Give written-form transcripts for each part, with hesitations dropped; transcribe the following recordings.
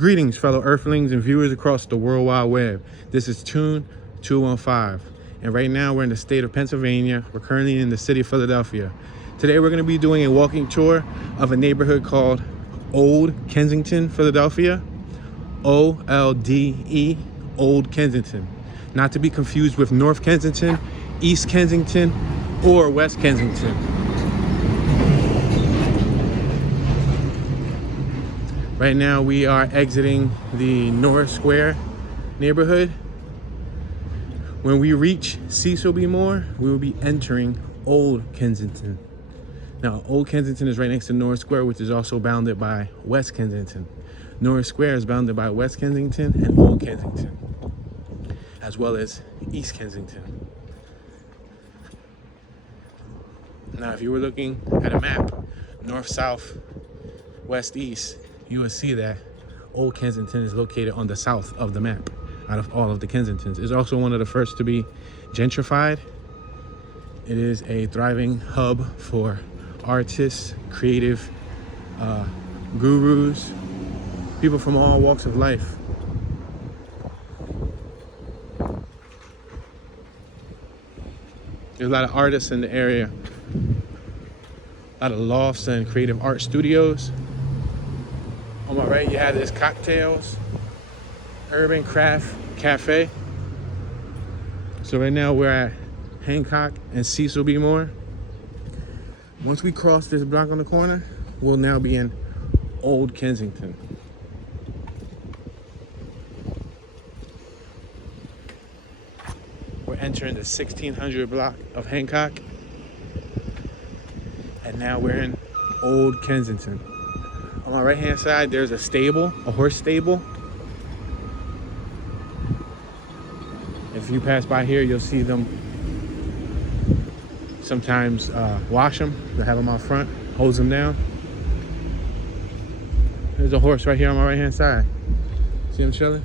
Greetings, fellow Earthlings and viewers across the World Wide Web. This is Tune 215, and right now we're in the state of Pennsylvania. We're currently in the city of Philadelphia. Today we're going to be doing a walking tour of a neighborhood called Olde Kensington, Philadelphia. O-L-D-E, Olde Kensington. Not to be confused with North Kensington, East Kensington, or West Kensington. Right now we are exiting the North Square neighborhood. When we reach Cecil B. Moore, we will be entering Olde Kensington. Now, Olde Kensington is right next to North Square, which is also bounded by West Kensington. North Square is bounded by West Kensington and Olde Kensington, as well as East Kensington. Now, if you were looking at a map, north, south, west, east, you will see that Olde Kensington is located on the south of the map out of all of the Kensingtons. It's also one of the first to be gentrified. It is a thriving hub for artists, creative gurus, people from all walks of life. There's a lot of artists in the area, a lot of lofts and creative art studios. On my right, you have this Cocktails Urban Craft Cafe. So right now we're at Hancock and Cecil B. Moore. Once we cross this block on the corner, we'll now be in Olde Kensington. We're entering the 1600 block of Hancock, and now we're in Olde Kensington. On my right hand side, there's a stable, a horse stable. If you pass by here, you'll see them sometimes wash them. They have them out front, hose them down. There's a horse right here on my right hand side. See him chilling?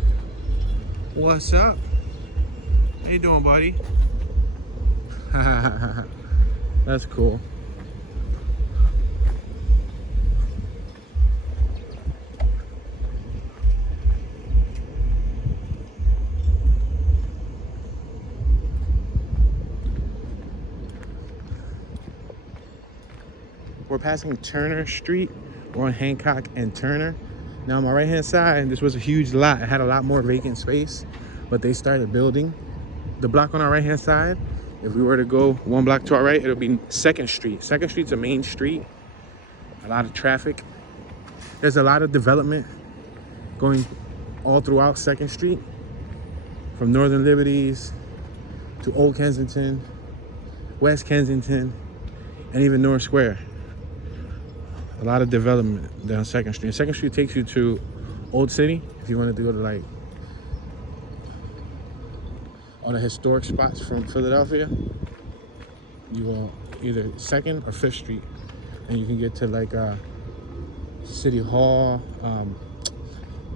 What's up? How you doing, buddy? That's cool. We're passing Turner Street. We're on Hancock and Turner. Now on my right hand side, this was a huge lot. It had a lot more vacant space, but they started building. The block on our right hand side, if we were to go one block to our right, it'll be 2nd Street. 2nd Street's a main street, a lot of traffic. There's a lot of development going all throughout 2nd Street, from Northern Liberties to Olde Kensington, West Kensington, and even North Square. A lot of development down 2nd Street. 2nd Street takes you to Old City if you wanted to go to like all the historic spots from Philadelphia. You go either 2nd or 5th Street, and you can get to like City Hall.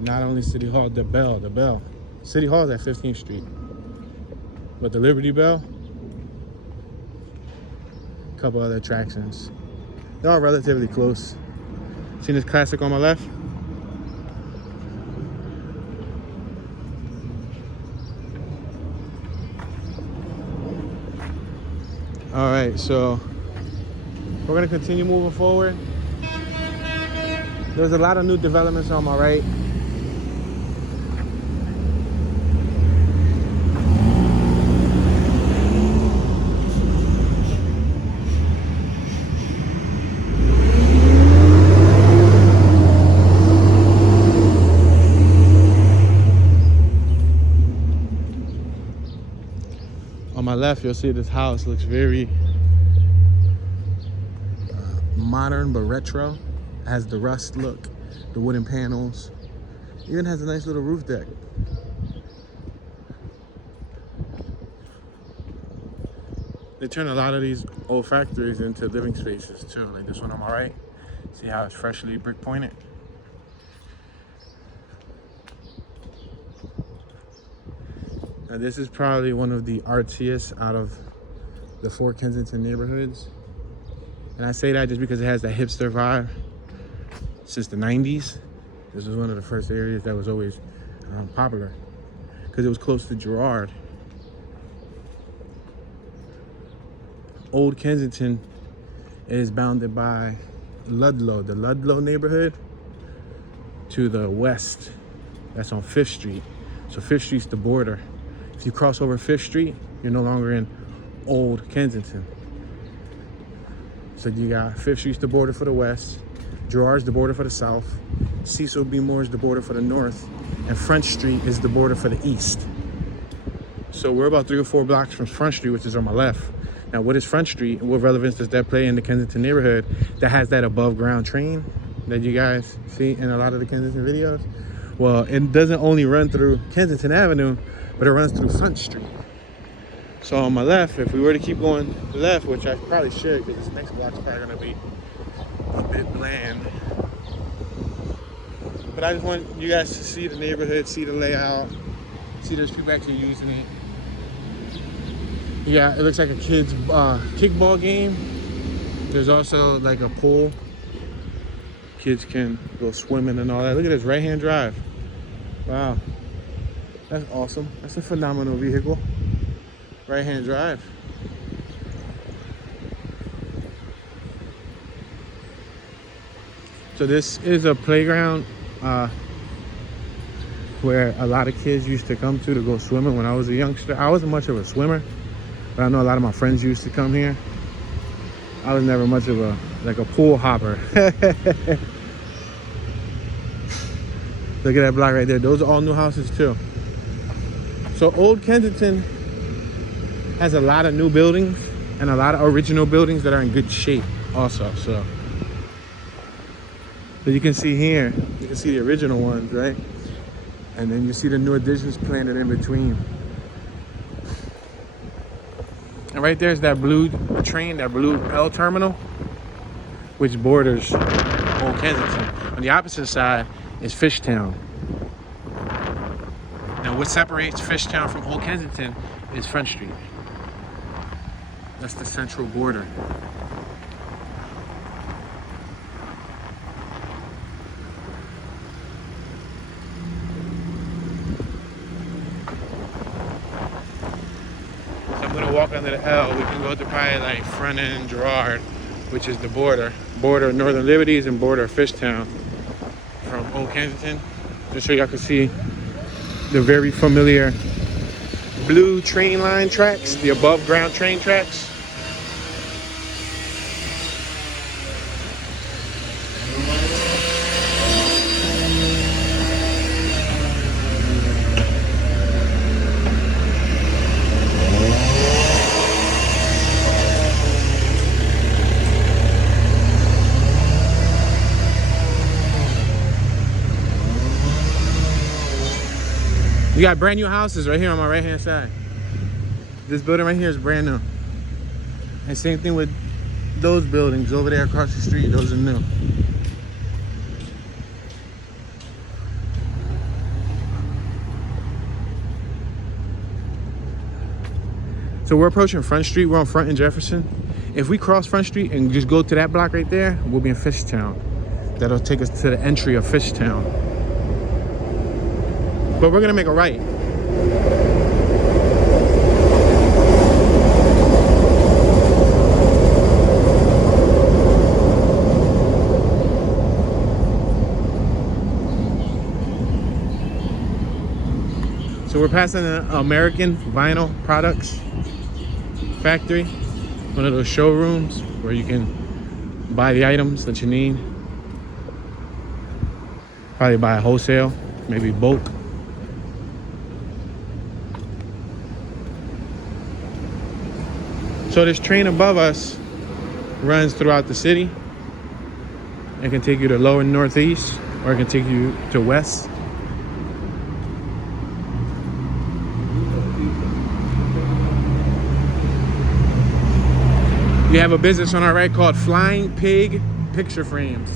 Not only City Hall, the Bell. City Hall is at 15th Street, but the Liberty Bell, a couple other attractions. They're all relatively close. See this classic on my left? All right, so we're gonna continue moving forward. There's a lot of new developments on my right. On my left, you'll see this house looks very modern but retro. It has the rust look, the wooden panels. Even has a nice little roof deck. They turn a lot of these old factories into living spaces too. Like this one on my right. See how it's freshly brick pointed? Now this is probably one of the artsiest out of the 4 Kensington neighborhoods. And I say that just because it has that hipster vibe since the 90s. This was one of the first areas that was always popular because it was close to Girard. Old Kensington is bounded by Ludlow, the Ludlow neighborhood to the west. That's on 5th Street. So 5th Street's the border. If you cross over 5th Street, you're no longer in Old Kensington. So you got 5th Street's the border for the west, Girard's the border for the south, Cecil B. Moore's the border for the north, and Front Street is the border for the east. So we're about 3 or 4 blocks from Front Street, which is on my left. Now, what is Front Street? What relevance does that play in the Kensington neighborhood that has that above ground train that you guys see in a lot of the Kensington videos? Well, it doesn't only run through Kensington Avenue, but it runs through Front Street. So on my left, if we were to keep going left, which I probably should because this next block's probably gonna be a bit bland. But I just want you guys to see the neighborhood, see the layout, see there's people actually using it. Yeah, it looks like a kid's kickball game. There's also like a pool. Kids can go swimming and all that. Look at this right-hand drive. Wow, that's awesome. That's a phenomenal vehicle. Right-hand drive. So this is a playground where a lot of kids used to come to go swimming when I was a youngster. I wasn't much of a swimmer, but I know a lot of my friends used to come here. I was never much of a pool hopper. Look at that block right there. Those are all new houses too. So Old Kensington has a lot of new buildings and a lot of original buildings that are in good shape also. So you can see here, you can see the original ones, right? And then you see the new additions planted in between. And right there's that blue train, that blue L terminal, which borders Old Kensington. On the opposite side is Fishtown. Now what separates Fishtown from Old Kensington is Front Street. That's the central border. So I'm gonna walk under the L. We can go to probably like front end Girard, which is the border of Northern Liberties and border of Fishtown from Old Kensington. Just so y'all can see the very familiar blue train line tracks, the above ground train tracks. You got brand new houses right here on my right hand side. This building right here is brand new. And same thing with those buildings over there across the street. Those are new. So we're approaching Front Street. We're on Front and Jefferson. If we cross Front Street and just go to that block right there, we'll be in Fishtown. That'll take us to the entry of Fishtown. But we're gonna make a right. So we're passing an American Vinyl Products factory, one of those showrooms where you can buy the items that you need. Probably buy a wholesale, maybe bulk. So this train above us runs throughout the city. It can take you to lower northeast, or it can take you to west. You have a business on our right called Flying Pig Picture Frames.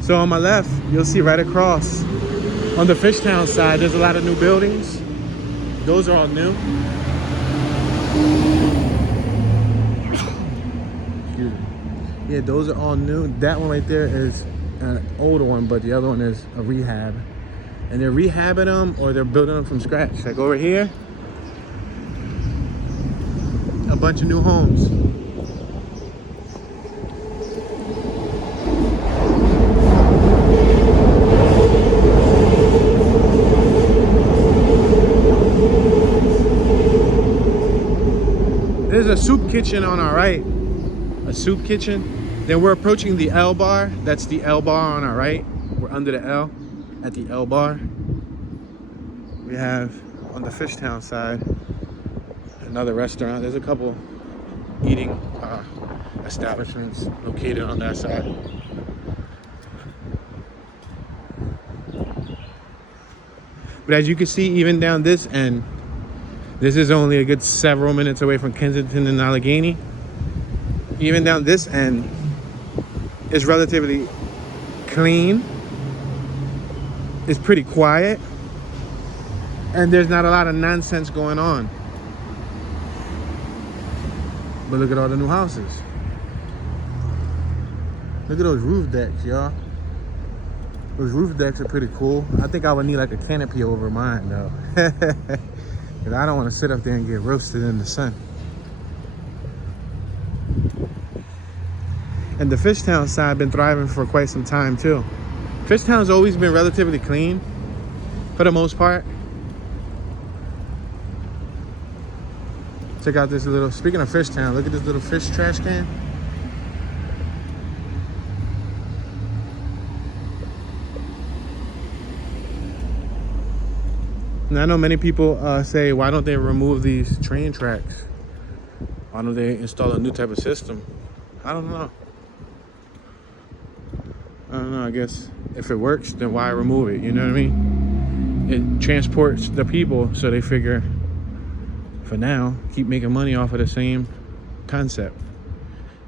So on my left, you'll see right across on the Fishtown side, there's a lot of new buildings. Those are all new. Yeah, those are all new. That one right there is an older one, but the other one is a rehab. And they're rehabbing them or they're building them from scratch. Like over here, a bunch of new homes. There's a soup kitchen on our right, a soup kitchen. Then we're approaching the L bar. That's the L bar on our right. We're under the L at the L bar. We have on the Fishtown side another restaurant. There's a couple eating establishments located on that side. But as you can see, even down this end, this is only a good several minutes away from Kensington and Allegheny. Even down this end is relatively clean. It's pretty quiet. And there's not a lot of nonsense going on. But look at all the new houses. Look at those roof decks, y'all. Those roof decks are pretty cool. I think I would need like a canopy over mine though. Because I don't want to sit up there and get roasted in the sun. And the Fishtown side been thriving for quite some time too. Fishtown's always been relatively clean for the most part. Check out this little, speaking of Fishtown, look at this little fish trash can. And I know many people say, why don't they remove these train tracks? Why don't they install a new type of system? I don't know. I guess if it works, then why remove it? You know what I mean? It transports the people, so they figure, for now, keep making money off of the same concept.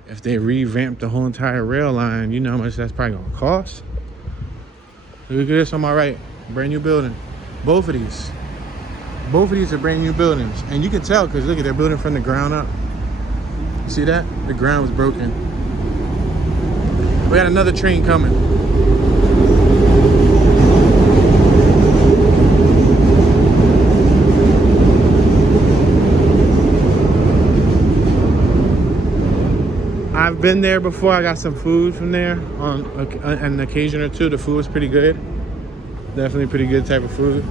If they revamp the whole entire rail line, you know how much that's probably gonna cost? Look at this on my right, brand new building. Both of these are brand new buildings. And you can tell, because look at, they're building from the ground up. See that? The ground was broken. We got another train coming. I've been there before. I got some food from there on an occasion or two. The food was pretty good. Definitely pretty good type of food.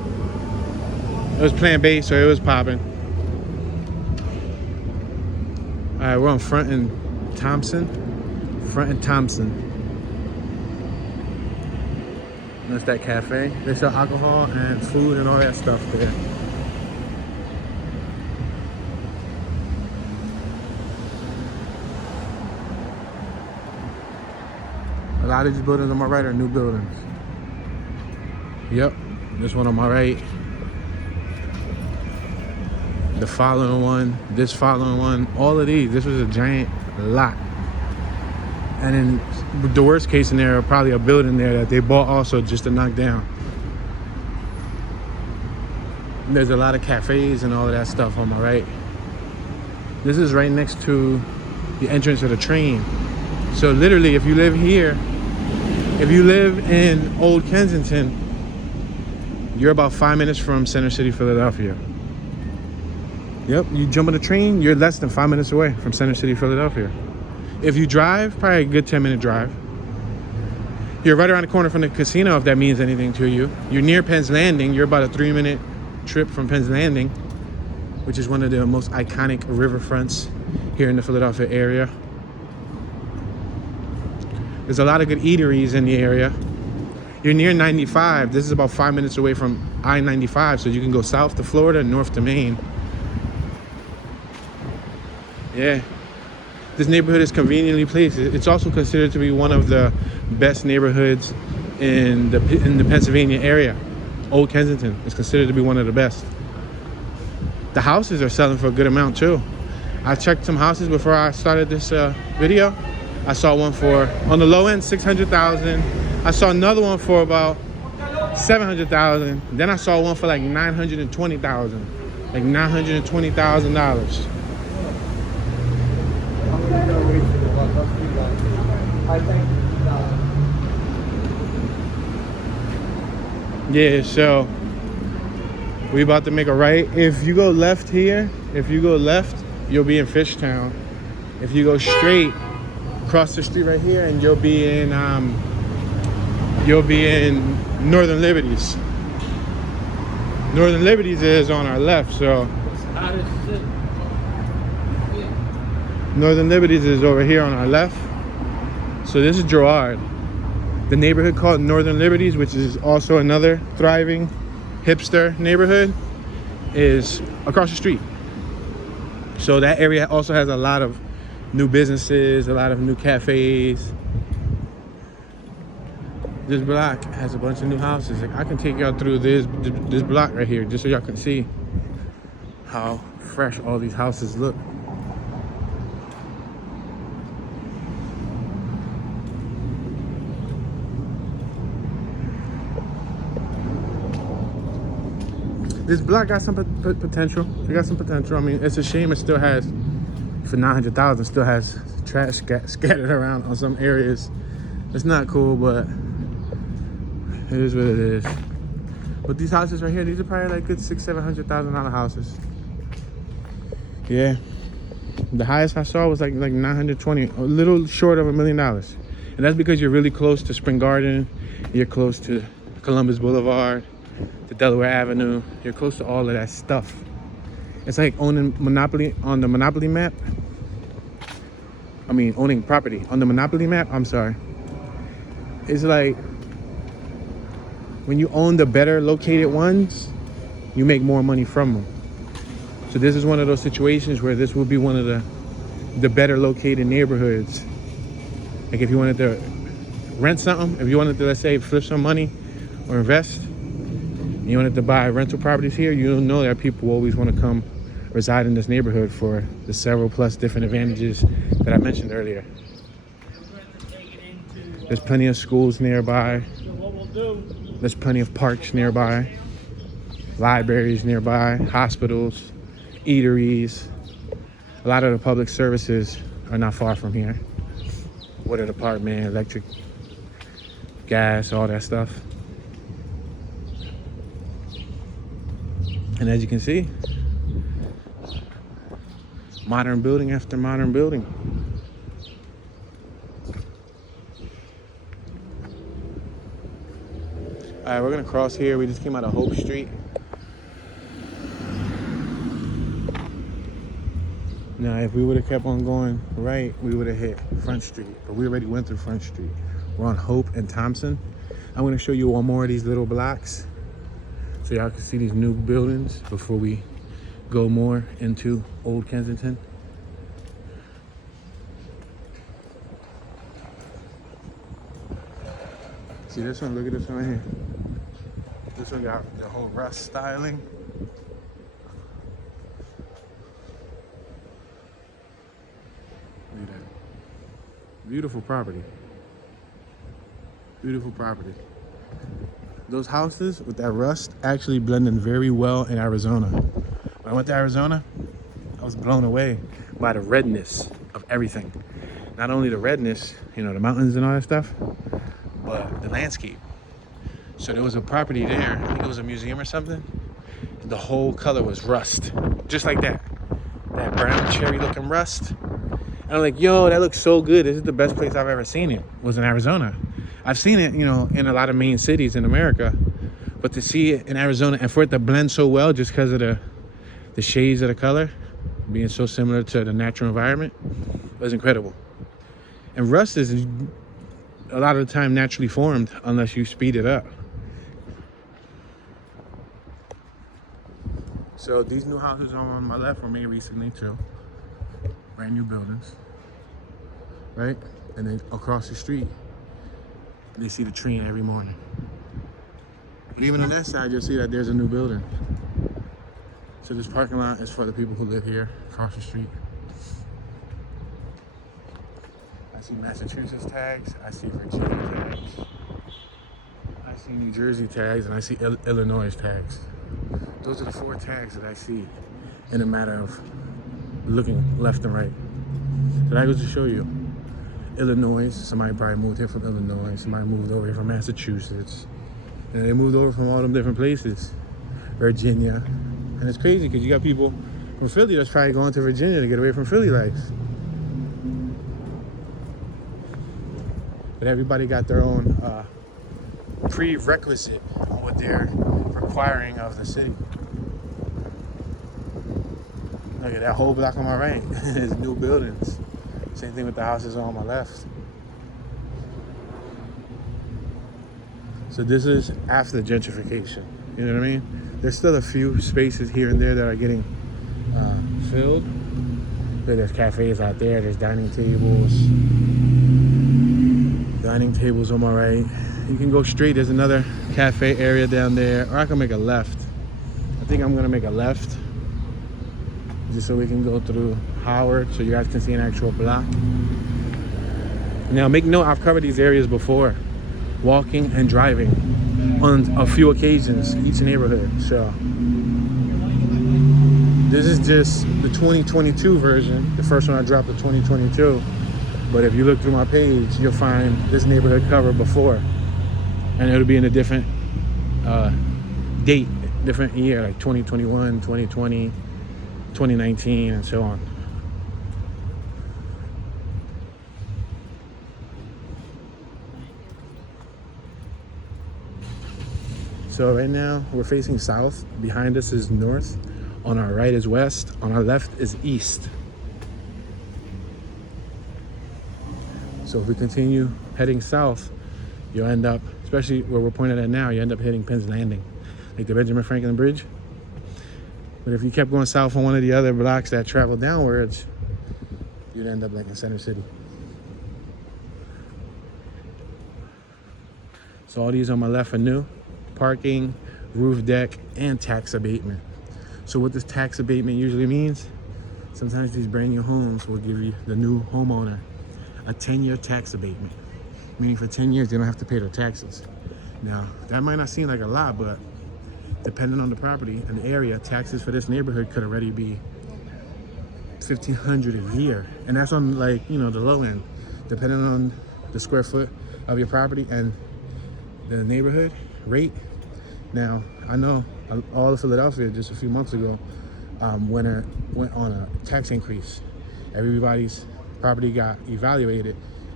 It was plant-based, so it was popping. All right, we're on Front and Thompson. Front and Thompson. That's that cafe. They sell alcohol and food and all that stuff there. A lot of these buildings on my right are new buildings. Yep, this one on my right. The following one, this following one, all of these. This was a giant lot. And in the worst case scenario, probably a building there that they bought also just to knock down. And there's a lot of cafes and all of that stuff on my right. This is right next to the entrance of the train. So literally, if you live here, if you live in Old Kensington, you're about 5 minutes from Center City, Philadelphia. Yep, you jump on the train, you're less than 5 minutes away from Center City, Philadelphia. If you drive, probably a good 10-minute drive. You're right around the corner from the casino, if that means anything to you. You're near Penn's Landing. You're about a 3-minute trip from Penn's Landing, which is one of the most iconic riverfronts here in the Philadelphia area. There's a lot of good eateries in the area. You're near 95. This is about 5 minutes away from I-95, so you can go south to Florida and north to Maine. Yeah. This neighborhood is conveniently placed. It's also considered to be one of the best neighborhoods in the Pennsylvania area. Old Kensington is considered to be one of the best. The houses are selling for a good amount too. I checked some houses before I started this video. I saw one for, on the low end, $600,000. I saw another one for about $700,000. Then I saw one for like $920,000, like $920,000. Yeah, so we about to make a right. If you go left here, you'll be in Fishtown. If you go straight, cross the street right here, and you'll be in Northern Liberties. Northern Liberties is on our left, so Northern Liberties is over here on our left. So this is Girard. The neighborhood called Northern Liberties, which is also another thriving hipster neighborhood, is across the street. So that area also has a lot of new businesses, a lot of new cafes. This block has a bunch of new houses. Like, I can take y'all through this block right here just so y'all can see how fresh all these houses look. This block got some potential. It got some potential. I mean, it's a shame it still has, for 900,000, still has trash scattered around on some areas. It's not cool, but it is what it is. But these houses right here, these are probably like good $600,000-700,000 houses. Yeah, the highest I saw was like 920, a little short of $1 million, and that's because you're really close to Spring Garden, you're close to Columbus Boulevard, to Delaware Avenue. You're close to all of that stuff. It's like owning Monopoly on the Monopoly map. I mean, owning property on the Monopoly map. I'm sorry. It's like when you own the better located ones, you make more money from them. So this is one of those situations where this will be one of the better located neighborhoods. Like if you wanted to rent something, if you wanted to, let's say, flip some money or invest, you wanted to buy rental properties here, you know that people always want to come reside in this neighborhood for the several plus different advantages that I mentioned earlier. There's plenty of schools nearby. There's plenty of parks nearby, libraries nearby, hospitals, eateries. A lot of the public services are not far from here. Water department, electric, gas, all that stuff. And as you can see, modern building after modern building. All right, we're gonna cross here. We just came out of Hope Street. Now, if we would have kept on going right, we would have hit Front Street, but we already went through Front Street. We're on Hope and Thompson. I'm gonna show you one more of these little blocks so y'all can see these new buildings before we go more into Old Kensington. See this one? Look at this one right here. This one got the whole rust styling. Look at that. Beautiful property. Beautiful property. Those houses with that rust actually blend in very well in Arizona. When I went to Arizona, I was blown away by the redness of everything. Not only the redness, you know, the mountains and all that stuff, but the landscape. So there was a property there, I think it was a museum or something. The whole color was rust, just like that. That brown cherry looking rust. And I'm like, yo, that looks so good. This is the best place I've ever seen it, was in Arizona. I've seen it, you know, in a lot of main cities in America, but to see it in Arizona and for it to blend so well just because of the shades of the color being so similar to the natural environment was incredible. And rust is a lot of the time naturally formed unless you speed it up. So these new houses on my left were made recently too. Brand new buildings, right? And then across the street, they see the tree every morning. But even on that side, you'll see that there's a new building. So this parking lot is for the people who live here across the street. I see Massachusetts tags, I see Virginia tags, I see New Jersey tags, and I see Illinois tags. Those are the 4 tags that I see in a matter of looking left and right. So that goes to show you. Illinois, somebody probably moved here from Illinois, somebody moved over here from Massachusetts. And they moved over from all them different places. Virginia. And it's crazy because you got people from Philly that's probably going to Virginia to get away from Philly life. But everybody got their own prerequisite on what they're requiring of the city. Look at that whole block on my right. There's new buildings. Same thing with the houses on my left. So this is after gentrification. You know what I mean? There's still a few spaces here and there that are getting filled. There's cafes out there. There's dining tables. Dining tables on my right. You can go straight. There's another cafe area down there. Or I can make a left. I think I'm going to make a left. Just so we can go through Howard so you guys can see an actual block. Now make note, I've covered these areas before. Walking and driving on a few occasions, each neighborhood. So this is just the 2022 version. The first one I dropped in 2022. But if you look through my page, you'll find this neighborhood covered before. And it'll be in a different date, different year, like 2021, 2020, 2019, and so on. So right now we're facing south. Behind us is north. On our right is west. On our left is east. So if we continue heading south, you'll end up, especially where we're pointed at now, you end up hitting Penn's Landing, like the Benjamin Franklin Bridge. But if you kept going south on one of the other blocks that travel downwards, you'd end up like in Center City. So all these on my left are new. Parking, roof deck, and tax abatement. So what this tax abatement usually means, sometimes these brand new homes will give you, the new homeowner, a 10-year tax abatement. Meaning for 10 years, they don't have to pay their taxes. Now, that might not seem like a lot, but depending on the property and the area, taxes for this neighborhood could already be $1,500 a year. And that's on, like, you know, the low end. Depending on the square foot of your property and the neighborhood rate. Now, I know all of Philadelphia just a few months ago went on a tax increase. Everybody's property got evaluated,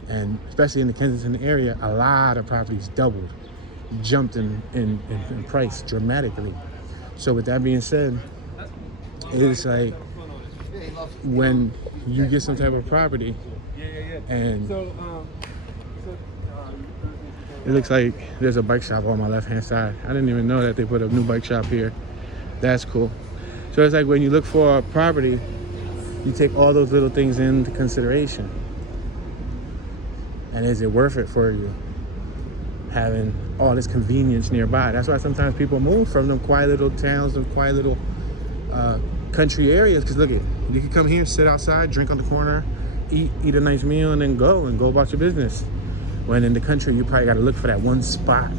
and especially in the Kensington area, a lot of properties doubled, jumped in price dramatically. So with that being said, it's like when you get some type of property and it looks like there's a bike shop on my left-hand side. I didn't even know that they put a new bike shop here. That's cool. So it's like when you look for a property, you take all those little things into consideration. And is it worth it for you? Having all this convenience nearby. That's why sometimes people move from them quiet little towns, them quiet little country areas. Because look at, you can come here, sit outside, drink on the corner, eat a nice meal, and then go about your business. When in the country, you probably got to look for that one spot,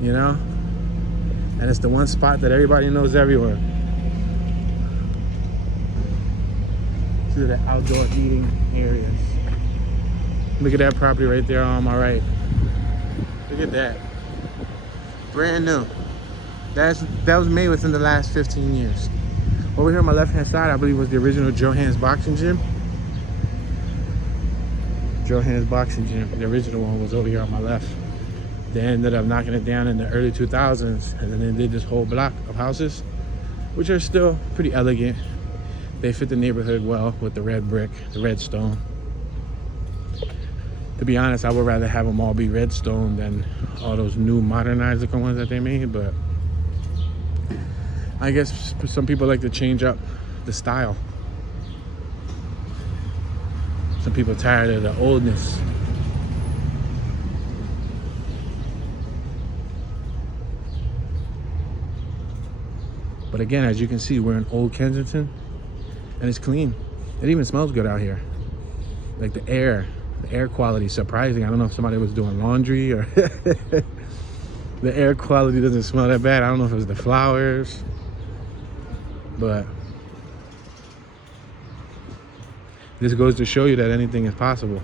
you know? And it's the one spot that everybody knows everywhere. To the outdoor eating areas. Look at that property right there on my right. Look at that. Brand new. That was made within the last 15 years. Over here on my left-hand side, I believe was the original Johannes Boxing Gym. Johannes Boxing Gym, the original one, was over here on my left. They ended up knocking it down in the early 2000s, and then they did this whole block of houses, which are still pretty elegant. They fit the neighborhood well with the red brick, the red stone. To be honest, I would rather have them all be red stone than all those new modernized looking ones that they made, but I guess some people like to change up the style. Some people are tired of the oldness. But again, as you can see, we're in Olde Kensington, and it's clean. It even smells good out here. Like the air quality is surprising. I don't know if somebody was doing laundry or the air quality doesn't smell that bad. I don't know if it was the flowers, but this goes to show you that anything is possible.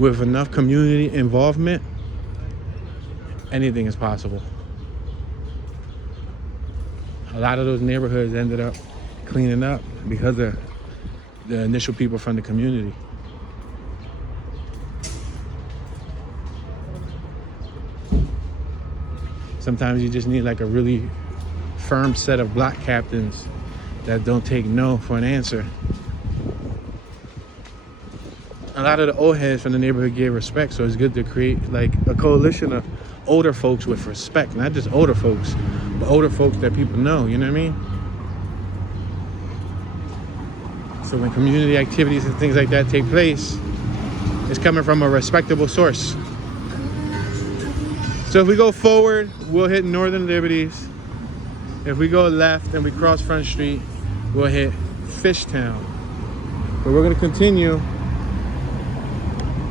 with enough community involvement, anything is possible. A lot of those neighborhoods ended up cleaning up because of the initial people from the community. Sometimes you just need like a really firm set of block captains that don't take no for an answer. A lot of the old heads from the neighborhood gave respect, so it's good to create like a coalition of older folks with respect, not just older folks, but older folks that people know, you know what I mean? So when community activities and things like that take place, it's coming from a respectable source. So if we go forward, we'll hit Northern Liberties. If we go left and we cross Front Street, we'll hit Fishtown. But we're gonna continue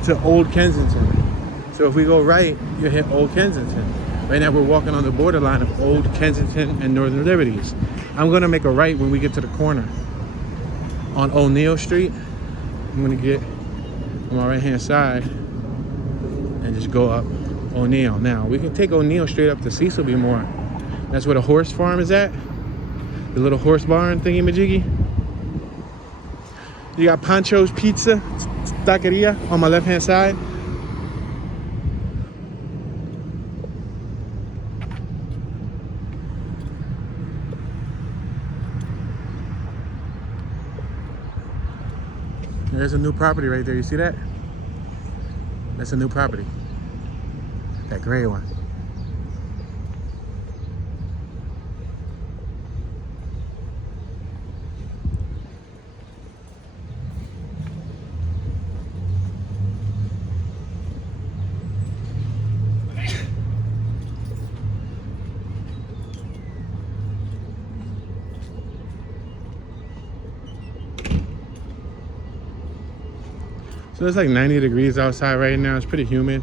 to Olde Kensington. So if we go right, you'll hit Olde Kensington. Right now we're walking on the borderline of Olde Kensington and Northern Liberties. I'm gonna make a right when we get to the corner. On O'Neill Street, I'm gonna get on my right hand side and just go up O'Neill. Now we can take O'Neill straight up to Cecilby more. That's where the horse farm is at. The little horse barn thingy majiggy. You got Pancho's Pizza Taqueria on my left hand side. There's a new property right there. You see that? That's a new property. That gray one. So it's like 90 degrees outside right now. It's pretty humid.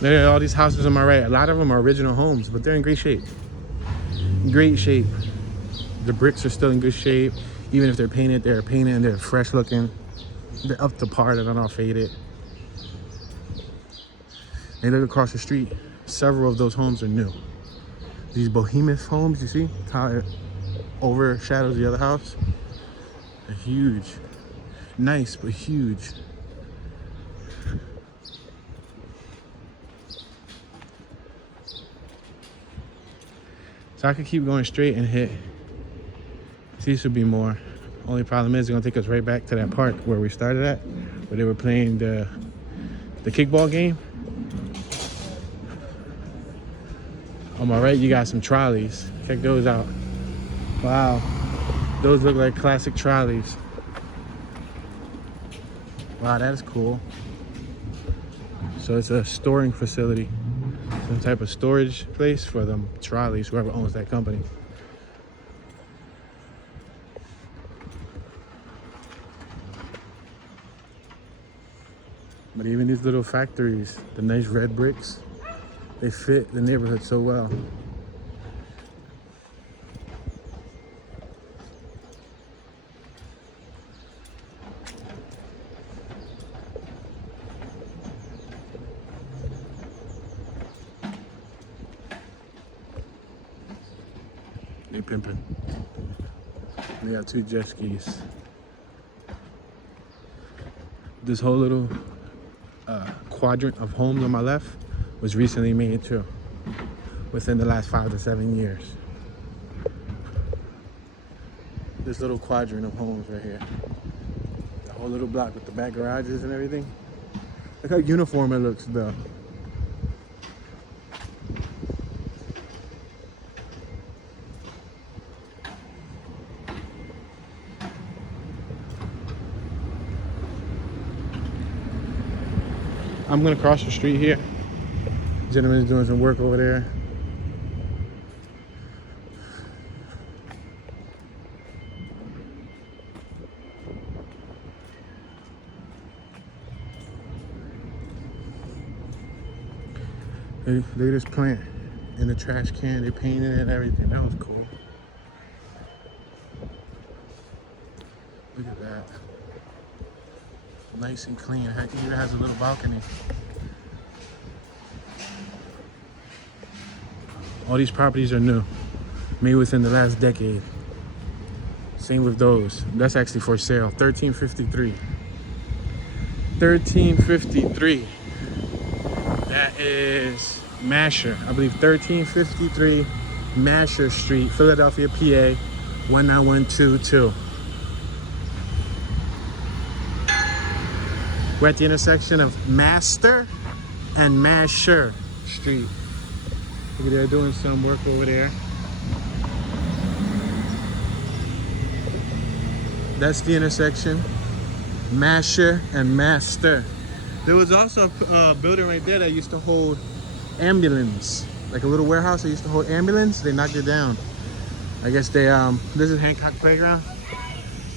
There are all these houses on my right. A lot of them are original homes, but they're in great shape. Great shape. The bricks are still in good shape. Even if they're painted and they're fresh looking. They're up to par, they're not all faded. And look across the street, several of those homes are new. These behemoth homes, you see how it overshadows the other house? They're huge. Nice, but huge. So I could keep going straight and hit Cecilby more. Only problem is it's gonna take us right back to that park where we started at, where they were playing the kickball game. On my right, you got some trolleys. Check those out. Wow, those look like classic trolleys. Wow, that is cool. So it's a storing facility, some type of storage place for them trolleys, whoever owns that company. But even these little factories, the nice red bricks, they fit the neighborhood so well. They pimping. They got 2 jet skis. This whole little quadrant of homes on my left was recently made too, within the last 5 to 7 years. This little quadrant of homes right here. The whole little block with the back garages and everything. Look how uniform it looks though. I'm gonna cross the street here. Gentleman's doing some work over there. Look at this plant in the trash can. They painted it and everything. That was cool. Look at that. Nice and clean. It even has a little balcony. All these properties are new, made within the last decade. Same with those. That's actually for sale. 1353. 1353. That is Masher. I believe 1353 Masher Street, Philadelphia, PA, 19122. We're at the intersection of Master and Masher Street. Look at, they're doing some work over there. That's the intersection, Masher and Master. There was also a building right there that used to hold ambulance, like a little warehouse that used to hold ambulance. They knocked it down. I guess they, this is Hancock Playground.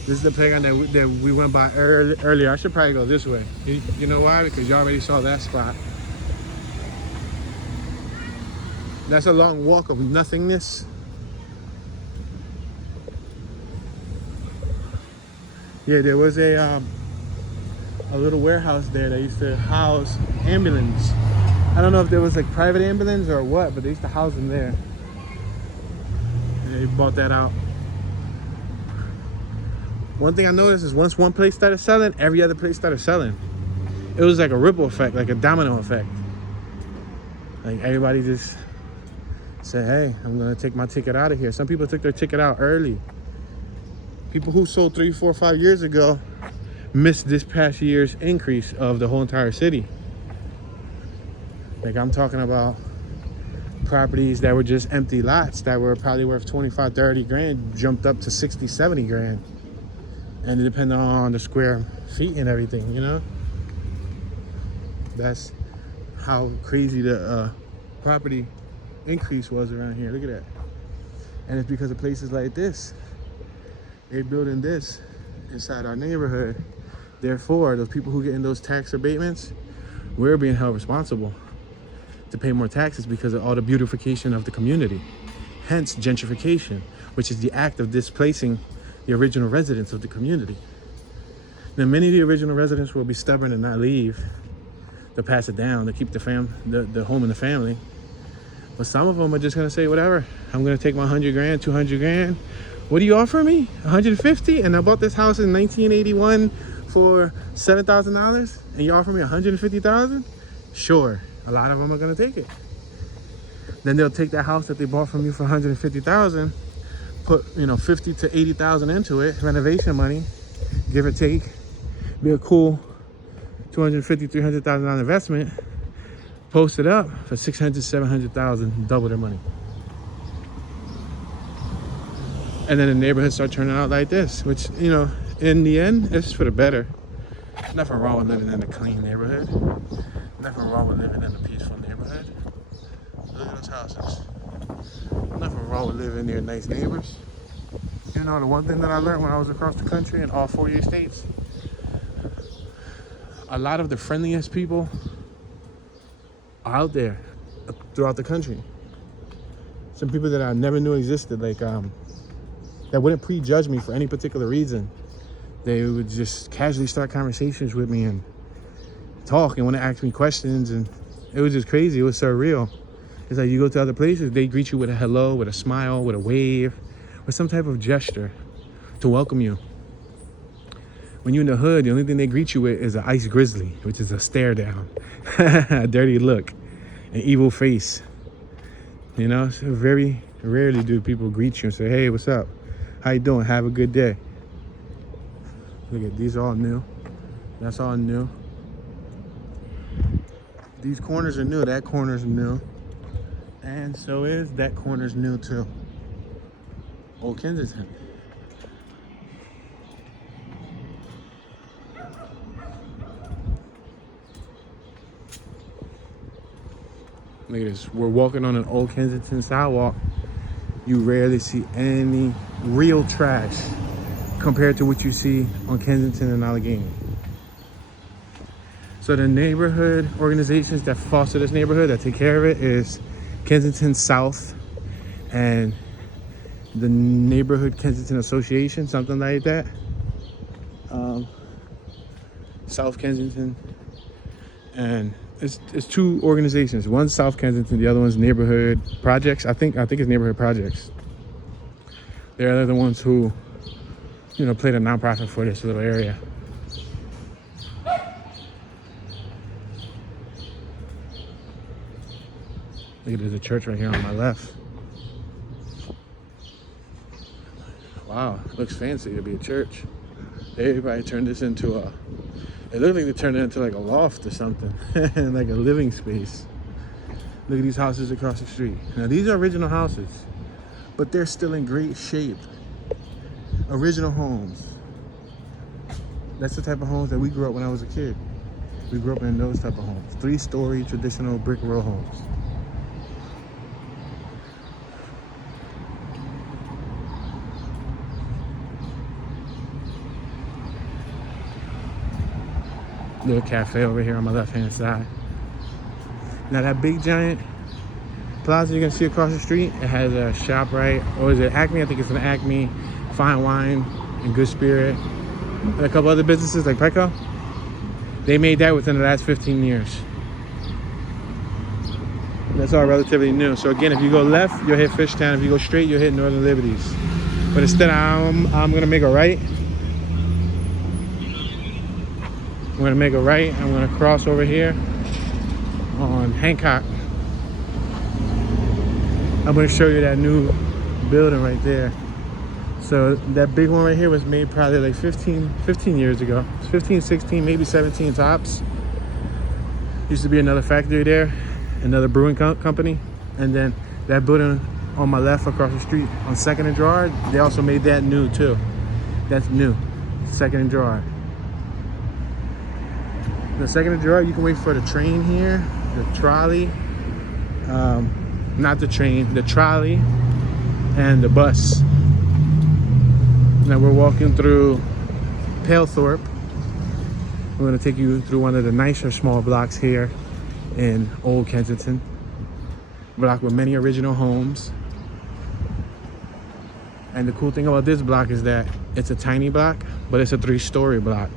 This is the playground that we went by earlier. I should probably go this way. You know why? Because you already saw that spot. That's a long walk of nothingness. Yeah, there was a little warehouse there that used to house ambulance. I don't know if there was like private ambulance or what, but they used to house them there. And they bought that out. One thing I noticed is once one place started selling, every other place started selling. It was like a ripple effect, like a domino effect. Like everybody just said, hey, I'm gonna take my ticket out of here. Some people took their ticket out early. People who sold 3, 4, 5 years ago missed this past year's increase of the whole entire city. Like I'm talking about properties that were just empty lots that were probably worth 25, 30 grand, jumped up to 60, 70 grand. And it depended on the square feet and everything, you know? That's how crazy the property increase was around here. Look at that. And it's because of places like this. They're building this inside our neighborhood. Therefore, those people who get in those tax abatements, we're being held responsible to pay more taxes because of all the beautification of the community. Hence gentrification, which is the act of displacing the original residents of the community. Now, many of the original residents will be stubborn and not leave. They'll pass it down to keep the home and the family. But some of them are just gonna say, whatever, I'm gonna take my 100 grand, 200 grand. What do you offer me? 150? And I bought this house in 1981 for $7,000 and you offer me 150,000? Sure, a lot of them are gonna take it. Then they'll take that house that they bought from you for 150,000, put 50 to 80,000 into it, renovation money, give or take, be a cool 250, $300,000 investment, post it up for 600, 700,000, double their money. And then the neighborhood start turning out like this, which, in the end, it's for the better. Nothing wrong with living in a clean neighborhood. Nothing wrong with living in a peaceful neighborhood. Look at those houses. Nothing wrong with living near nice neighbors. The one thing that I learned when I was across the country in all 48 states, a lot of the friendliest people are out there throughout the country. Some people that I never knew existed, like that wouldn't prejudge me for any particular reason. They would just casually start conversations with me and talk and want to ask me questions, and it was just crazy. It was surreal. It's like you go to other places, they greet you with a hello, with a smile, with a wave, with some type of gesture to welcome you. When you're in the hood, the only thing they greet you with is an ice grizzly, which is a stare down, a dirty look, an evil face. So very rarely do people greet you and say, hey, what's up? How you doing? Have a good day. Look at these, all new. That's all new. These corners are new. That corner's new. And so is that corner's new too. Olde Kensington. Look at this. We're walking on an Olde Kensington sidewalk. You rarely see any real trash compared to what you see on Kensington and Allegheny. So the neighborhood organizations that foster this neighborhood, that take care of it, is Kensington South and the Neighborhood Kensington Association, something like that. South Kensington, and it's two organizations. One's South Kensington, the other one's Neighborhood Projects. I think it's Neighborhood Projects. They're the ones who, play the nonprofit for this little area. Look, there's a church right here on my left. Wow, it looks fancy to be a church. Everybody turned this into it looked like they turned it into like a loft or something, like a living space. Look at these houses across the street. Now these are original houses, but they're still in great shape. Original homes. That's the type of homes that we grew up when I was a kid. We grew up in those type of homes. 3-story traditional brick row homes. Little cafe over here on my left hand side. Now that big giant plaza you're gonna see across the street, it has a ShopRite, or is it Acme? I think it's an Acme, Fine Wine, and Good Spirit, and a couple other businesses like Petco. They made that within the last 15 years. That's all relatively new. So again, if you go left, you'll hit Fishtown. If you go straight, you'll hit Northern Liberties. But instead, I'm gonna make a right. I'm gonna make a right. I'm gonna cross over here on Hancock. I'm gonna show you that new building right there. So that big one right here was made probably like 15 years ago. It's 15, 16, maybe 17 tops. Used to be another factory there, another brewing company. And then that building on my left across the street on 2nd and Girard, they also made that new too. That's new, 2nd and Girard. The 2nd and Girard, you can wait for the train here, the trolley, not the train, the trolley, and the bus. Now we're walking through Palethorpe. We're going to take you through one of the nicer small blocks here in Old Kensington. Block with many original homes. And the cool thing about this block is that it's a tiny block, but it's a 3-story block.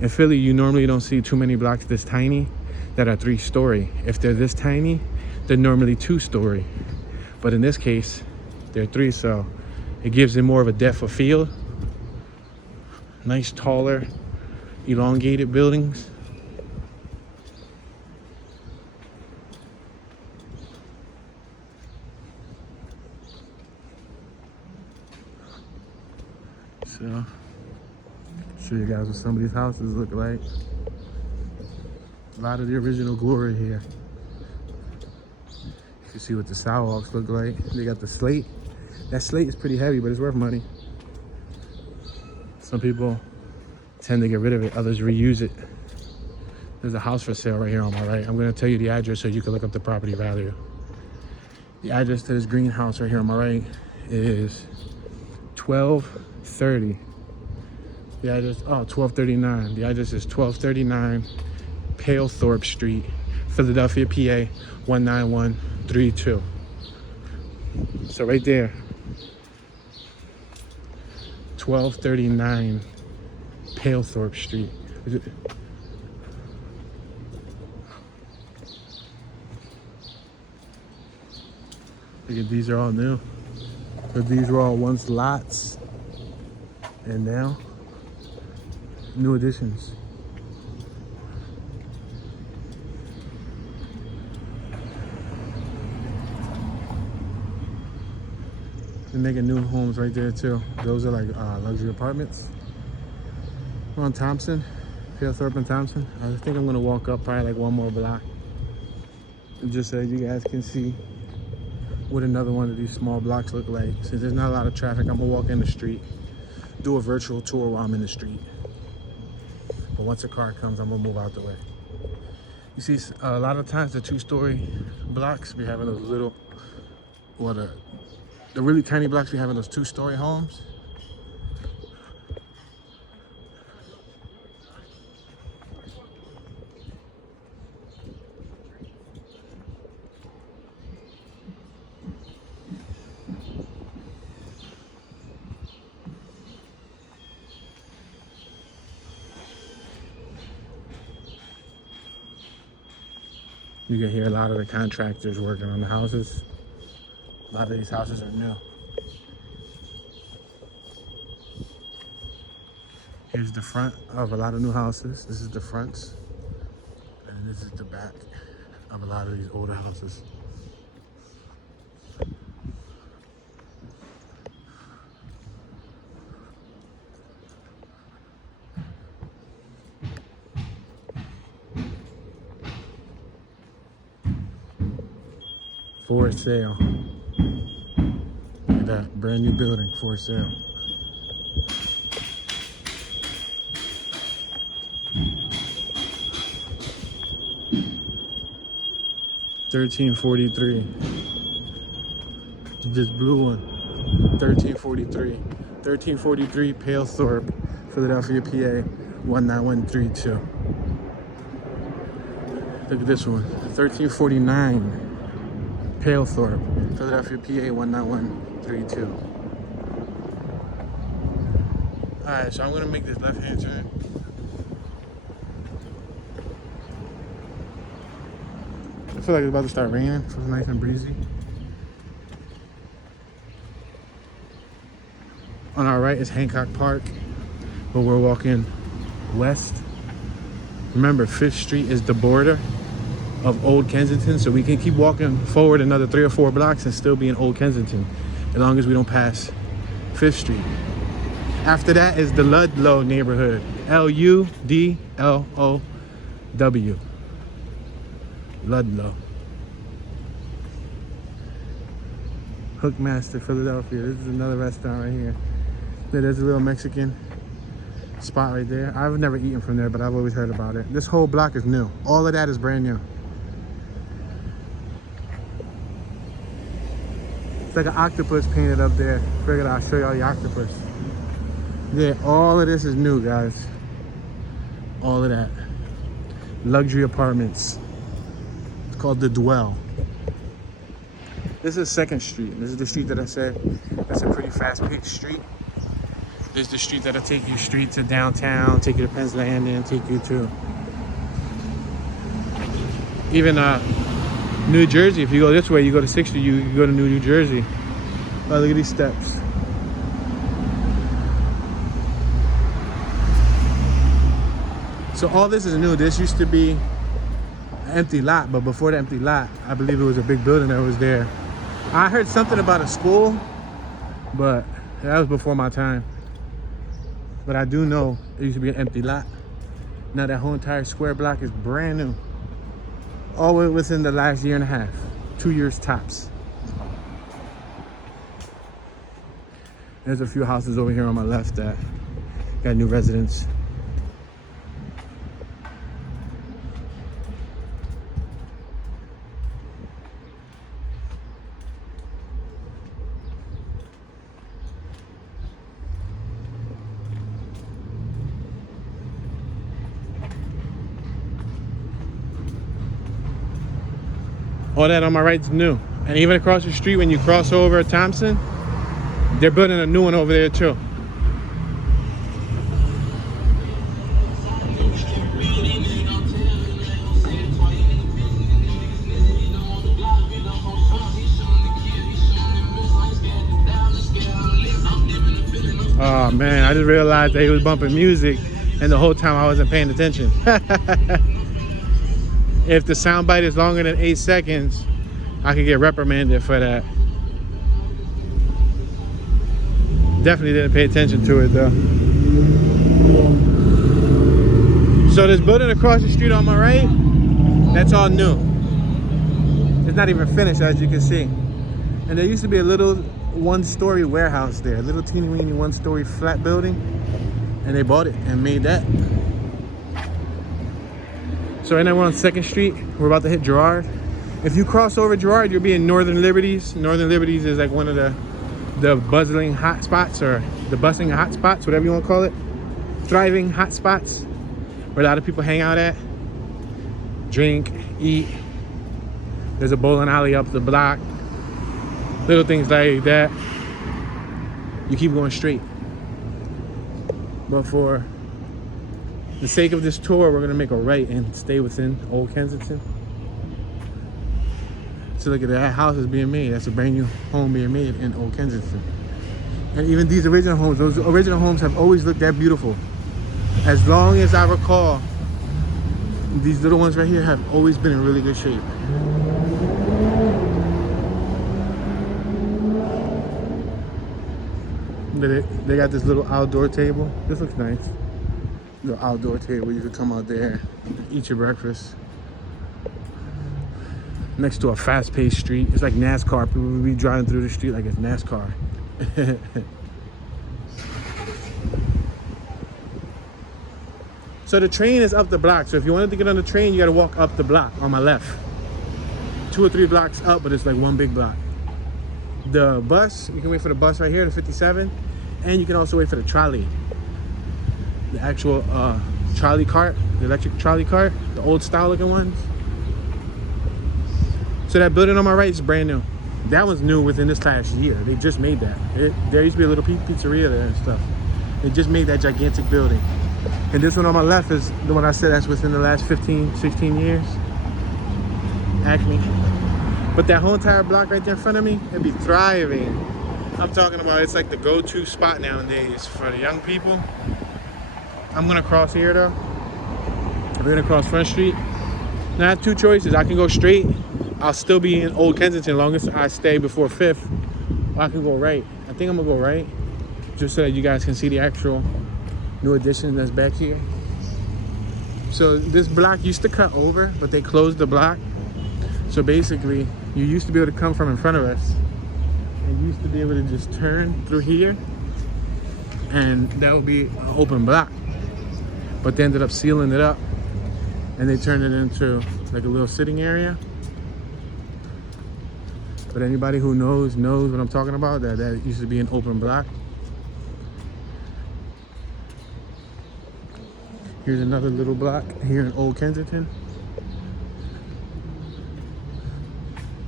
In Philly, you normally don't see too many blocks this tiny that are 3-story. If they're this tiny, they're normally 2-story. But in this case, they're 3, so it gives it more of a depth of field. Nice, taller, elongated buildings. So, show you guys what some of these houses look like. A lot of the original glory here. You can see what the sidewalks look like. They got the slate. That slate is pretty heavy, but it's worth money. Some people tend to get rid of it, others reuse it. There's a house for sale right here on my right. I'm gonna tell you the address so you can look up the property value. The address to this greenhouse right here on my right is 1230. The address, 1239. The address is 1239 Palethorpe Street, Philadelphia, PA 19132. So right there, 1239 Palethorpe Street. Look at, these are all new. So these were all once lots, and now new additions. They're making new homes right there too. Those are like luxury apartments. We're on Thompson, Palethorpe and Thompson. I think I'm gonna walk up probably like one more block, just so you guys can see what another one of these small blocks look like. Since there's not a lot of traffic, I'm gonna walk in the street, do a virtual tour while I'm in the street. But once a car comes, I'm gonna move out the way. You see, a lot of times the 2-story blocks, we having those little, or the really tiny blocks, we having those 2-story homes. You can hear a lot of the contractors working on the houses. A lot of these houses are new. Here's the front of a lot of new houses. This is the fronts. And this is the back of a lot of these older houses. For sale. Look at that, brand new building for sale. $13.43. This blue one. $13.43. $13.43 Palethorpe, Philadelphia, PA 19132. Look at this one. $13.49. Palethorpe, Philadelphia, PA 19132. Alright, so I'm gonna make this left-hand turn. I feel like it's about to start raining. It feels nice and breezy. On our right is Hancock Park, but we're walking west. Remember, 5th Street is the border of Old Kensington, so we can keep walking forward another 3 or 4 blocks and still be in Old Kensington, as long as we don't pass 5th Street. After that is the Ludlow neighborhood. Ludlow. Ludlow. Hookmaster, Philadelphia. This is another restaurant right here. There's a little Mexican spot right there. I've never eaten from there, but I've always heard about it. This whole block is new. All of that is brand new. It's like an octopus painted up there. Figured I'll show y'all the octopus. Yeah, all of this is new, guys. All of that. Luxury apartments. It's called The Dwell. This is 2nd Street. This is the street that I said. That's a pretty fast-paced street. This is the street that'll take you straight to downtown, take you to Penn's Landing, take you to even New Jersey. If you go this way, you go to 6th Street, you go to New Jersey. Oh, look at these steps. So all this is new. This used to be an empty lot, but before the empty lot, I believe it was a big building that was there. I heard something about a school, but that was before my time. But I do know it used to be an empty lot. Now that whole entire square block is brand new. All within the last year and a half. 2 years tops. There's a few houses over here on my left that got new residents. All that on my right is new. And even across the street, when you cross over Thompson, they're building a new one over there too. Oh man, I just realized that he was bumping music and the whole time I wasn't paying attention. If the soundbite is longer than 8 seconds, I could get reprimanded for that. Definitely didn't pay attention to it though. So this building across the street on my right, that's all new. It's not even finished, as you can see. And there used to be a little 1-story warehouse there, a little teeny weeny 1-story flat building, and they bought it and made that. So right now we're on 2nd Street. We're about to hit Girard. If you cross over Girard, you'll be in Northern Liberties. Northern Liberties is like one of the bustling hot spots, or the bustling hot spots, whatever you want to call it. Thriving hot spots where a lot of people hang out at, drink, eat. There's a bowling alley up the block. Little things like that. You keep going straight. But for the sake of this tour, we're gonna make a right and stay within Old Kensington. So look at that house is being made. That's a brand new home being made in Old Kensington. And even these original homes, those original homes have always looked that beautiful. As long as I recall, these little ones right here have always been in really good shape. They got this little outdoor table. This looks nice. Little outdoor table. You could come out there, eat your breakfast. Next to a fast-paced street. It's like NASCAR. People will be driving through the street like it's NASCAR. So the train is up the block. So if you wanted to get on the train, you got to walk up the block on my left. 2 or 3 blocks up, but it's like one big block. The bus, you can wait for the bus right here, the 57, and you can also wait for the trolley. The actual trolley cart, the electric trolley cart, the old style looking ones. So that building on my right is brand new. That one's new within this last year. They just made that. There used to be a little pizzeria there and stuff. They just made that gigantic building. And this one on my left is the one I said that's within the last 15, 16 years. Acme. But that whole entire block right there in front of me, it'd be thriving. I'm talking about it's like the go-to spot nowadays for the young people. I'm gonna cross here though. We're gonna cross Front Street. Now I have 2 choices. I can go straight. I'll still be in Old Kensington as long as I stay before 5th. Or I can go right. I think I'm gonna go right. Just so that you guys can see the actual new addition that's back here. So this block used to cut over, but they closed the block. So basically, you used to be able to come from in front of us. And you used to be able to just turn through here. And that would be an open block. But they ended up sealing it up. And they turned it into like a little sitting area. But anybody who knows what I'm talking about, that used to be an open block. Here's another little block here in Old Kensington.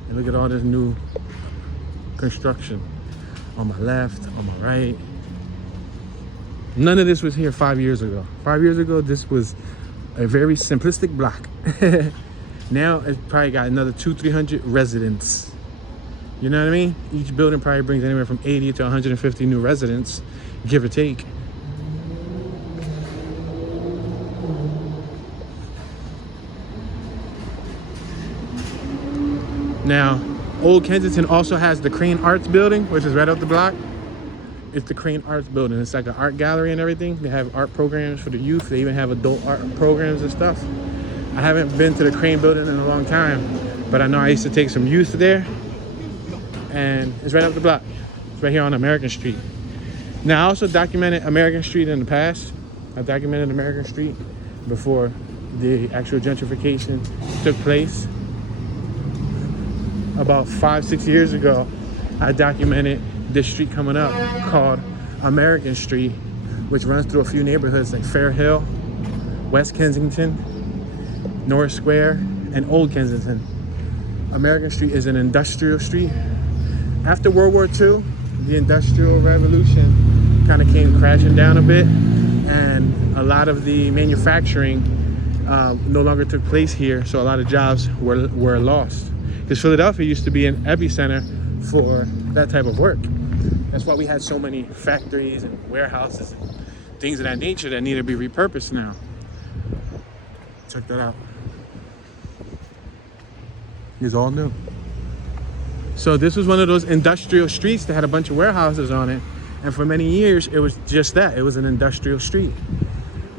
And look at all this new construction on my left, on my right. None of this was here 5 years ago. 5 years ago, this was a very simplistic block. Now it's probably got another 200-300 residents. You know what I mean? Each building probably brings anywhere from 80 to 150 new residents, give or take. Now, Old Kensington also has the Crane Arts Building, which is right up the block. It's the Crane Arts Building. It's like an art gallery and everything. They have art programs for the youth. They even have adult art programs and stuff. I haven't been to the Crane Building in a long time, but I know I used to take some youth there. And it's right up the block. It's right here on American Street. Now, I also documented American Street in the past. I documented American Street before the actual gentrification took place. About 5-6 years ago, I documented this street coming up called American Street, which runs through a few neighborhoods like Fair Hill, West Kensington, North Square, and Old Kensington. American Street is an industrial street. After World War II, the Industrial Revolution kind of came crashing down a bit, and a lot of the manufacturing no longer took place here, so a lot of jobs were lost. Because Philadelphia used to be an epicenter for that type of work. That's why we had so many factories and warehouses and things of that nature that need to be repurposed now. Check that out. It's all new. So this was one of those industrial streets that had a bunch of warehouses on it. And for many years, it was just that. It was an industrial street.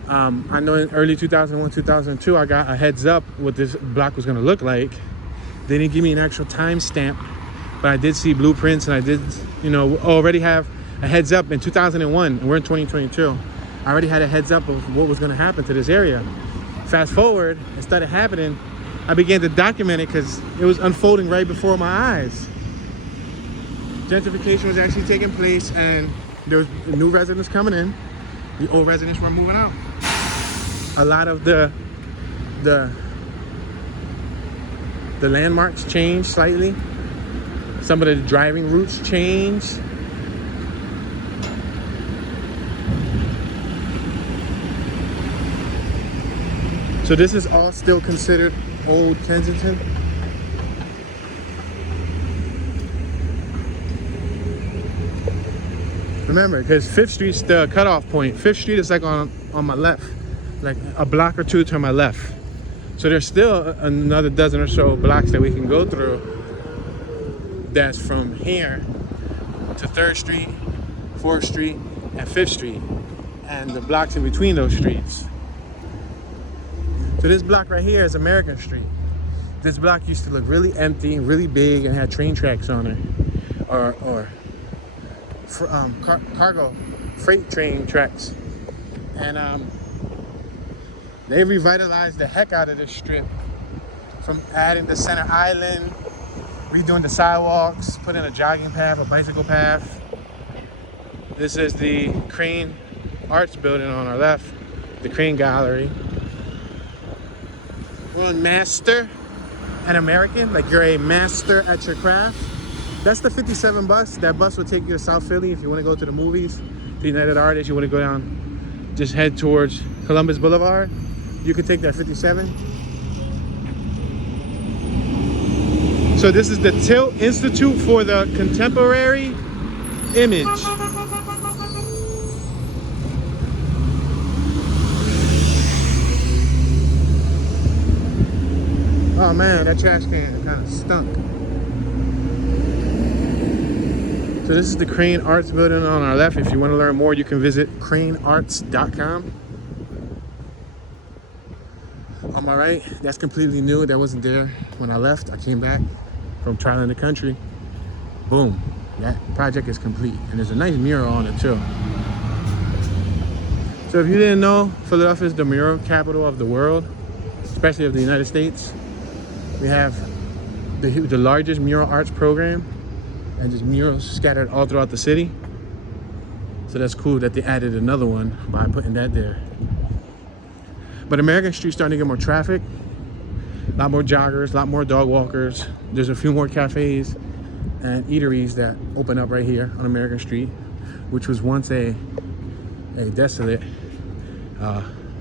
I know in early 2001, 2002, I got a heads up what this block was gonna look like. They didn't give me an actual time stamp, but I did see blueprints, and I did, already have a heads up in 2001, and we're in 2022. I already had a heads up of what was gonna happen to this area. Fast forward, it started happening. I began to document it because it was unfolding right before my eyes. Gentrification was actually taking place, and there was new residents coming in. The old residents were moving out. A lot of the landmarks changed slightly. Some of the driving routes changed. So this is all still considered Old Kensington. Remember, because 5th Street's the cutoff point. 5th Street is like on my left, like a block or two to my left. So there's still another dozen or so blocks that we can go through. That's from here to 3rd Street, 4th Street, and 5th Street, and the blocks in between those streets. So this block right here is American Street. This block used to look really empty, really big, and had train tracks on it, or cargo freight train tracks. And they revitalized the heck out of this strip, from adding the center island, redoing the sidewalks, putting a jogging path, a bicycle path. This is the Crane Arts building on our left, the Crane Gallery. We're on Master and American, like you're a master at your craft. That's the 57 bus. That bus will take you to South Philly if you want to go to the movies, the United Artists. You want to go down, just head towards Columbus Boulevard. You can take that 57. So this is the Tilt Institute for the Contemporary Image. Oh man, that trash can kind of stunk. So this is the Crane Arts building on our left. If you want to learn more, you can visit cranearts.com. On my right, that's completely new. That wasn't there when I left. I came back from traveling the country. Boom, that project is complete. And there's a nice mural on it too. So if you didn't know, Philadelphia is the mural capital of the world, especially of the United States. We have the largest mural arts program, and just murals scattered all throughout the city. So that's cool that they added another one by putting that there. But American Street's starting to get more traffic, a lot more joggers, a lot more dog walkers. There's a few more cafes and eateries that open up right here on American Street, which was once a desolate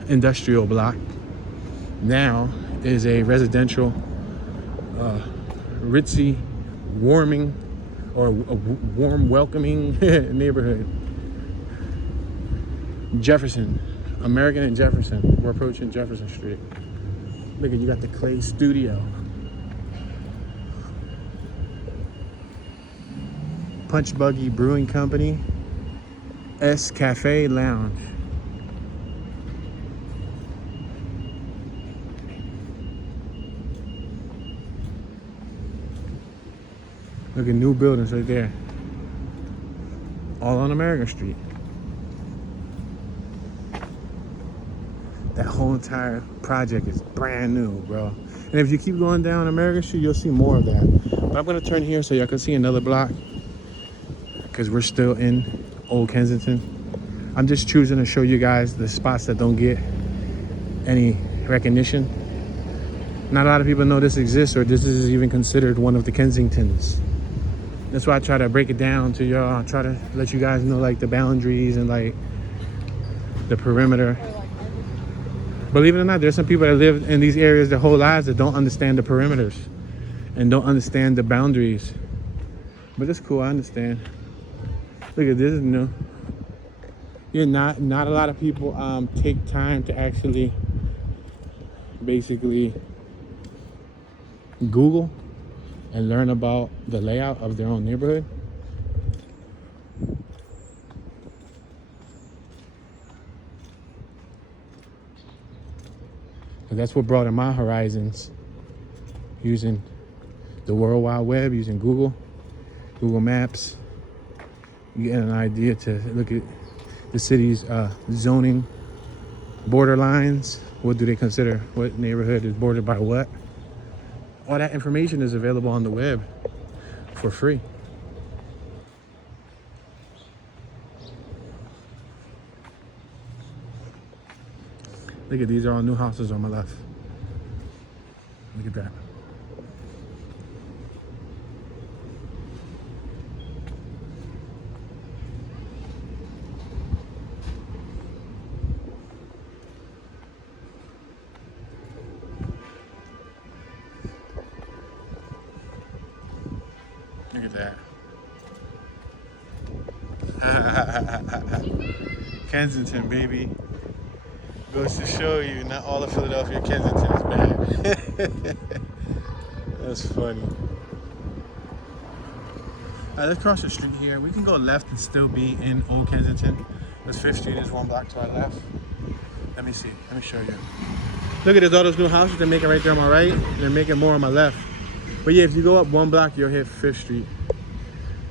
industrial block. Now is a residential, ritzy, warm, welcoming neighborhood. Jefferson, American and Jefferson. We're approaching Jefferson Street. Look at, you got the Clay Studio. Punch Buggy Brewing Company. S Cafe Lounge. Look at new buildings right there. All on American Street. That whole entire project is brand new, bro. And if you keep going down American Street, you'll see more of that. But I'm gonna turn here so y'all can see another block, because we're still in Old Kensington. I'm just choosing to show you guys the spots that don't get any recognition. Not a lot of people know this exists, or this is even considered one of the Kensingtons. That's why I try to break it down to y'all. I try to let you guys know like the boundaries and like the perimeter. Believe it or not, there's some people that live in these areas their whole lives that don't understand the perimeters and don't understand the boundaries. But it's cool, I understand. Look at this, is new. Yeah, not a lot of people take time to actually basically Google and learn about the layout of their own neighborhood. And that's what broadened my horizons, using the World Wide Web, using Google Maps. You get an idea to look at the city's zoning borderlines. What do they consider? What neighborhood is bordered by what? All that information is available on the web for free. Look at these, are all new houses on my left. Look at that. Look at that. Kensington, baby. Goes to show you, not all of Philadelphia Kensington is bad. That's funny. Alright, let's cross the street here. We can go left and still be in Old Kensington. That's 5th Street, is 1 block to our left. Let me see, let me show you. Look at this, all those new houses they're making right there on my right. They're making more on my left. But yeah, if you go up 1 block, you'll hit 5th Street.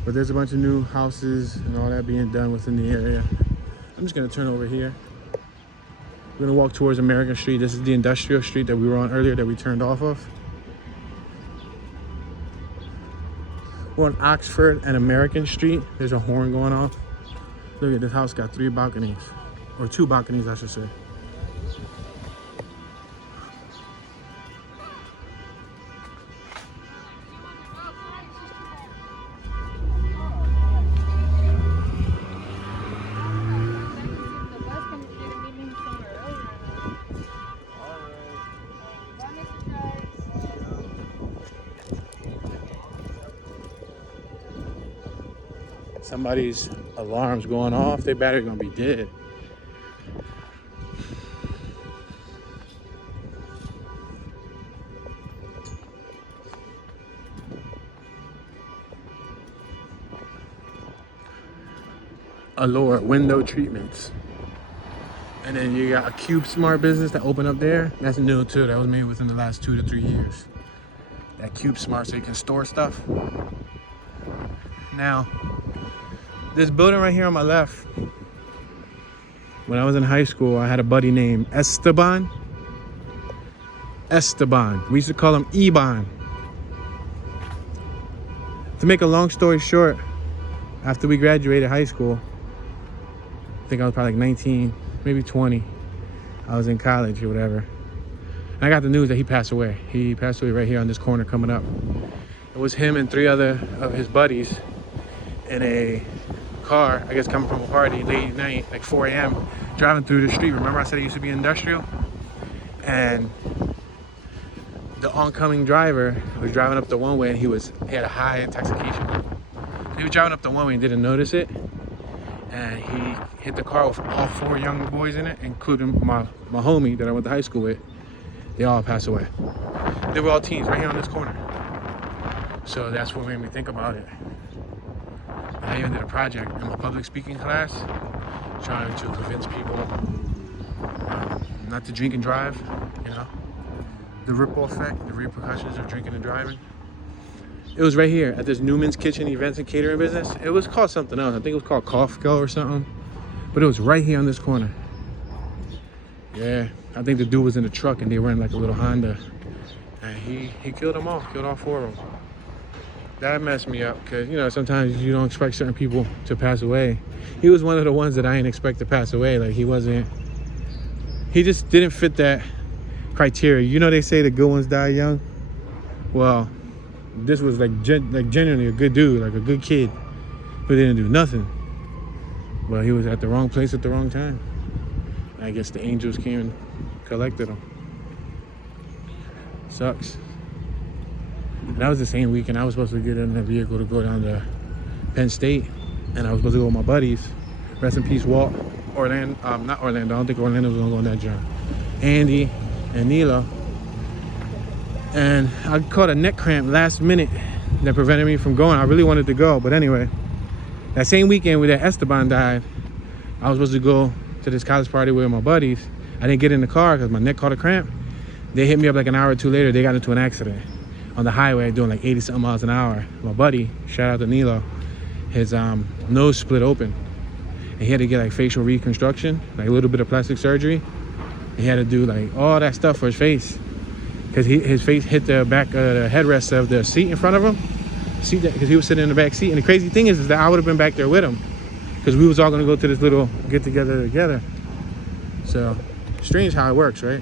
But there's a bunch of new houses and all that being done within the area. I'm just gonna turn over here. We're gonna walk towards American Street. This is the industrial street that we were on earlier that we turned off of. We're on Oxford and American Street. There's a horn going off. Look at this house, got 3 balconies. Or 2 balconies, I should say. Somebody's alarm's going off. Their battery's gonna be dead. Allure window treatments. And then you got a Cube Smart business that opened up there. That's new too. That was made within the last 2 to 3 years. That Cube Smart, so you can store stuff. Now, this building right here on my left, when I was in high school, I had a buddy named Esteban. We used to call him Eban. To make a long story short, after we graduated high school, I think I was probably like 19, maybe 20. I was in college or whatever. And I got the news that he passed away. He passed away right here on this corner coming up. It was him and 3 other of his buddies in a car, I guess coming from a party late at night, like 4 a.m., driving through the street. Remember I said it used to be industrial? And the oncoming driver was driving up the one way and he had a high intoxication. He was driving up the one way and didn't notice it. And he hit the car with all 4 young boys in it, including my homie that I went to high school with. They all passed away. They were all teens right here on this corner. So that's what made me think about it. I even did a project in my public speaking class, trying to convince people not to drink and drive, you know, the ripple effect, the repercussions of drinking and driving. It was right here at this Newman's Kitchen events and catering business. It was called something else. I think it was called Kofco or something, but it was right here on this corner. Yeah, I think the dude was in the truck and they were in like a little Honda, and he killed them all, killed all 4 of them. That messed me up because, you know, sometimes you don't expect certain people to pass away. He was one of the ones that I didn't expect to pass away. Like he just didn't fit that criteria. You know, they say the good ones die young. Well, this was like genuinely a good dude, like a good kid who didn't do nothing. But he was at the wrong place at the wrong time. I guess the angels came and collected him. Sucks. And that was the same weekend I was supposed to get in a vehicle to go down to Penn State, and I was supposed to go with my buddies. Rest in peace, Walt. Not Orlando. I don't think Orlando was gonna go on that job. Andy and Nilo. And I caught a neck cramp last minute that prevented me from going. I really wanted to go, but anyway, that same weekend where that Esteban died, I was supposed to go to this college party with my buddies. I didn't get in the car because my neck caught a cramp. They hit me up like an hour or 2 later. They got into an accident on the highway doing like 80-something miles an hour. My buddy, shout out to Nilo, his nose split open. And he had to get like facial reconstruction, like a little bit of plastic surgery. He had to do like all that stuff for his face, because his face hit the back of the headrest of the seat in front of him. Because he was sitting in the back seat. And the crazy thing is that I would have been back there with him, because we was all gonna go to this little get together. So strange how it works, right?